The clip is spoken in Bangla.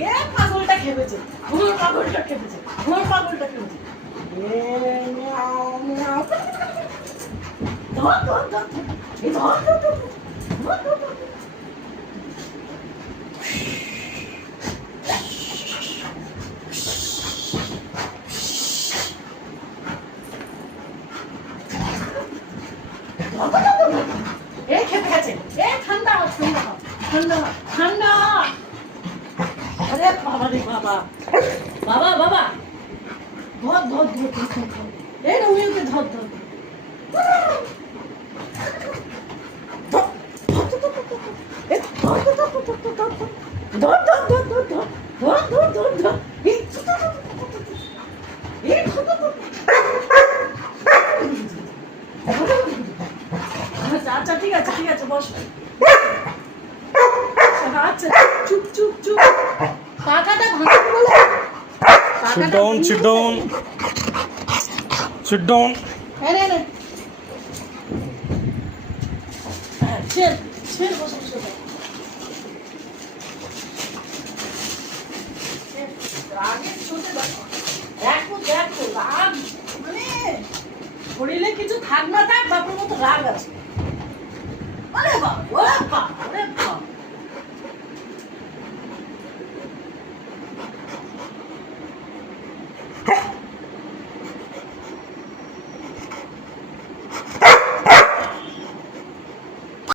এ পাগলটা খেপেছে, ঘুমোর পাগলটা খেপেছে, ঘুমোর পাগলটা খেপেছে। Miao Miao. ধর ধর ধর ধর, এই ধর ধর ধর ধর ধর ধর। এ খেপে গেছে, এ ঠান্ডা হ, ঠান্ডা হ, ঠান্ডা হ, ঠান্ডা হ। আরে বাবা রে বাবা, বাবা বাবা, ধর ধর ধর ধর ধর ধর। এই রোমিওকে ধর ধর ধর। ধর, এ ধর ধর ধর ধর ধর ধর ধর। ধর ধর ধর ধর ধর, ধর ধর ধর ধর। এই ধর ধর ধর ধর ধর ধর। এই ধর ধর ধর। আচ্ছা আচ্ছা ঠিক আছে ঠিক আছে, বস। আচ্ছা চুপ চুপ চুপ, পাখাটা ভাঙতে বলে। Sit down, sit down. Sit down. হ্যাঁ রে রে, ছেড় ছেড়, বসে বসে বল। রাগের চোটে দেখো, দেখো দেখো রাগ, মানে শরীরে কিছু থাক না থাক বাপের মতো রাগ আছে। আরে বাবা, ও বাবা।